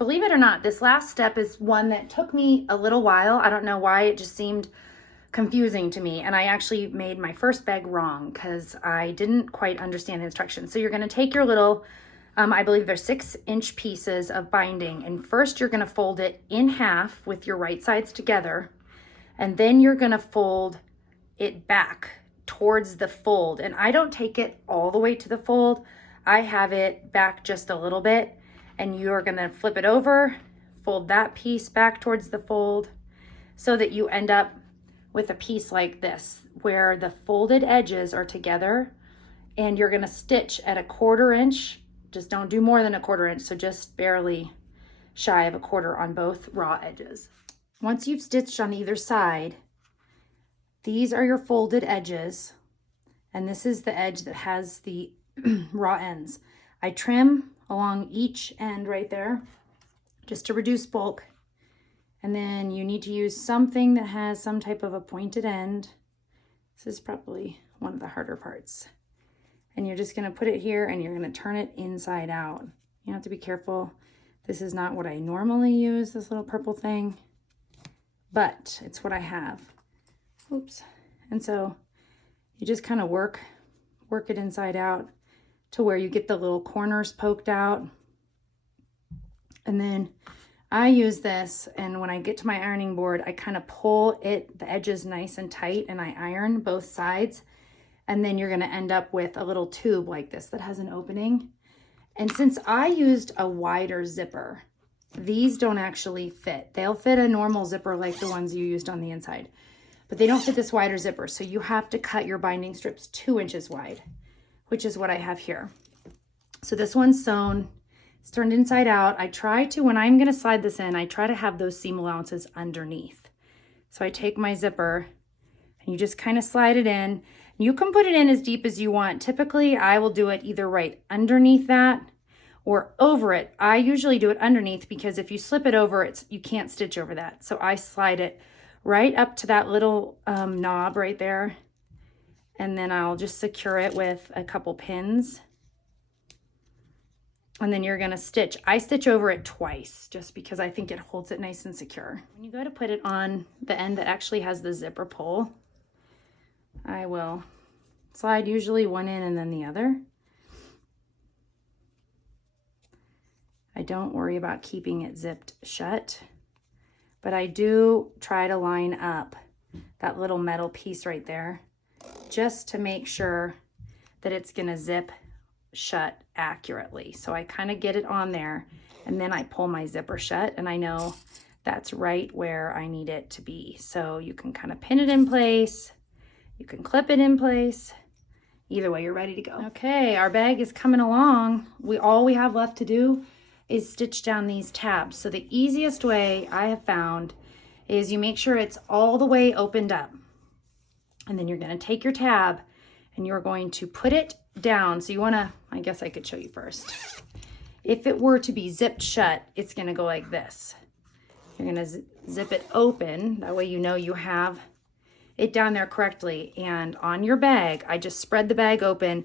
believe it or not, this last step is one that took me a little while. I don't know why, it just seemed confusing to me. And I actually made my first bag wrong because I didn't quite understand the instructions. So you're gonna take your little, I believe they're 6-inch pieces of binding. And first you're gonna fold it in half with your right sides together. And then you're gonna fold it back towards the fold. And I don't take it all the way to the fold. I have it back just a little bit. And you're gonna flip it over, fold that piece back towards the fold so that you end up with a piece like this, where the folded edges are together, and you're gonna stitch at 1/4 inch. Just don't do more than 1/4 inch, so just barely shy of 1/4 on both raw edges. Once you've stitched on either side, these are your folded edges, and this is the edge that has the raw ends. I trim along each end right there just to reduce bulk. And then you need to use something that has some type of a pointed end. This is probably one of the harder parts. And you're just gonna put it here and you're gonna turn it inside out. You have to be careful. This is not what I normally use, this little purple thing, but it's what I have. Oops. And so you just kind of work it inside out to where you get the little corners poked out. And then I use this, and when I get to my ironing board, I kind of pull the edges nice and tight, and I iron both sides. And then you're gonna end up with a little tube like this that has an opening. And since I used a wider zipper, these don't actually fit. They'll fit a normal zipper like the ones you used on the inside, but they don't fit this wider zipper. So you have to cut your binding strips 2 inches wide, which is what I have here. So this one's sewn, it's turned inside out. I try to, when I'm gonna slide this in, I try to have those seam allowances underneath. So I take my zipper and you just kind of slide it in. You can put it in as deep as you want. Typically, I will do it either right underneath that or over it. I usually do it underneath because if you slip it over, you can't stitch over that. So I slide it right up to that little knob right there. And then I'll just secure it with a couple pins. And then you're gonna stitch. I stitch over it twice just because I think it holds it nice and secure. When you go to put it on the end that actually has the zipper pull, I will slide usually one in and then the other. I don't worry about keeping it zipped shut, but I do try to line up that little metal piece right there just to make sure that it's gonna zip shut accurately. So I kind of get it on there and then I pull my zipper shut, and I know that's right where I need it to be. So you can kind of pin it in place, you can clip it in place. Either way, you're ready to go. Okay, our bag is coming along. All we have left to do is stitch down these tabs. So the easiest way I have found is you make sure it's all the way opened up. And then you're gonna take your tab and you're going to put it down. So you wanna, I guess I could show you first. If it were to be zipped shut, it's gonna go like this. You're gonna zip it open. That way you know you have it down there correctly. And on your bag, I just spread the bag open.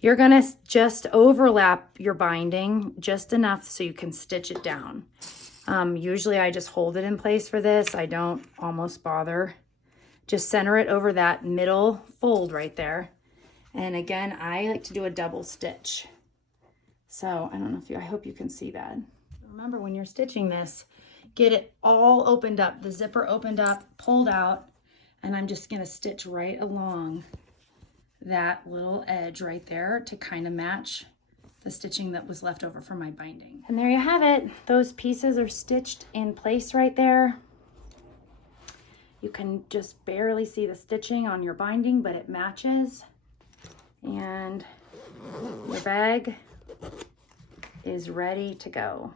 You're gonna just overlap your binding just enough so you can stitch it down. Usually I just hold it in place for this. I don't almost bother. Just center it over that middle fold right there. And again, I like to do a double stitch. So I don't know if I hope you can see that. Remember, when you're stitching this, get it all opened up, the zipper opened up, pulled out, and I'm just gonna stitch right along that little edge right there to kind of match the stitching that was left over from my binding. And there you have it. Those pieces are stitched in place right there. You can just barely see the stitching on your binding, but it matches. And your bag is ready to go.